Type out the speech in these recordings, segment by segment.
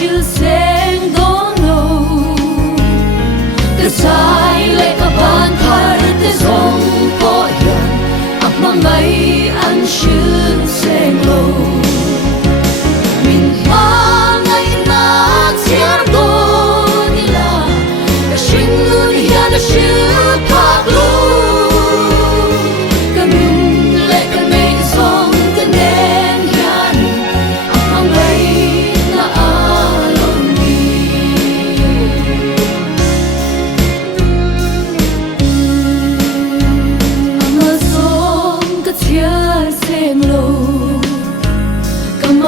chill sen don no cái sai lệ cả ban thar te song po yan ap mangai an chill sen lo min mangai na chiar do nila ka shingun yan chill pak lo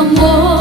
amor